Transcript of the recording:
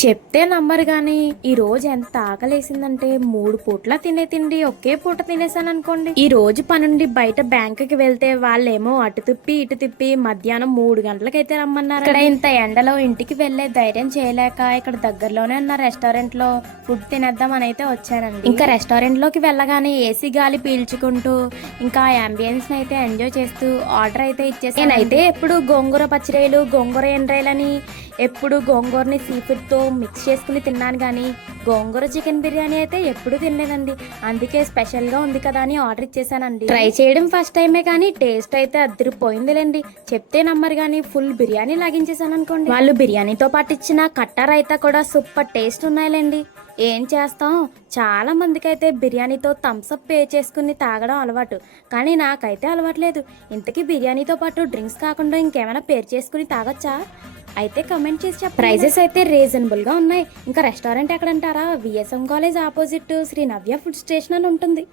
చెప్తే నమ్మరు గాని ఈ రోజు ఎంత ఆకలేసిందంటే 3 పూట్ల తినే తిండి ఒకే పూట తినేసాను అనుకోండి. ఈ రోజు పనుండి బయట బ్యాంకుకి వెళ్తే వాళ్ళేమో అటు తిప్పి ఇటు తిప్పి మధ్యాహ్నం 3 గంటలకైతే రమ్మన్నారు. ఇక్కడ ఇంత ఎండలో ఇంటికి వెళ్లే ధైర్యం చేయలేక ఇక్కడ దగ్గరలోనే ఉన్న రెస్టారెంట్ లో ఫుడ్ తినేద్దాం అని అయితే వచ్చానండి. ఇంకా రెస్టారెంట్ లోకి వెళ్ళగానే ఏసీ గాలి పీల్చుకుంటూ ఇంకా అంబియన్స్ అయితే ఎంజాయ్ చేస్తూ ఆర్డర్ అయితే ఇచ్చేసాను. నేనైతే ఎప్పుడు గోంగూర పచ్చిరేలు గోంగూర ఎండ్రాయలని ఎప్పుడు గోంగూరని సీ ఫుడ్ తో మిక్స్ చేసుకుని తిన్నాను కానీ గోంగూర చికెన్ బిర్యానీ అయితే ఎప్పుడు తినలేదండి. అందుకే స్పెషల్ గా ఉంది కదా అని ఆర్డర్ ఇచ్చేసానండి. ట్రై చేయడం ఫస్ట్ టైమే కానీ టేస్ట్ అయితే అదిరిపోయిందిలేండి. చెప్తే నమ్మరు కానీ ఫుల్ బిర్యానీ లాగించేసాను అనుకోండి. వాళ్ళు బిర్యానీతో పాటు ఇచ్చిన కట్టా రైతా కూడా సూపర్ టేస్ట్ ఉన్నాయిలేండి. ఏం చేస్తాం, చాలా మందికి అయితే బిర్యానీతో థమ్స్అప్ పే చేసుకుని తాగడం అలవాటు, కానీ నాకైతే అలవాట్లేదు. ఇంతకీ బిర్యానీతో పాటు డ్రింక్స్ కాకుండా ఇంకేమైనా పేరు చేసుకుని తాగొచ్చా? అయితే కమెంట్ చేసి చెప్పండి. ప్రైజెస్ అయితే రీజనబుల్ గా ఉన్నాయి. ఇంకా రెస్టారెంట్ ఎక్కడంటారా, VSM college opposite Shri Navya food station అని ఉంటుంది.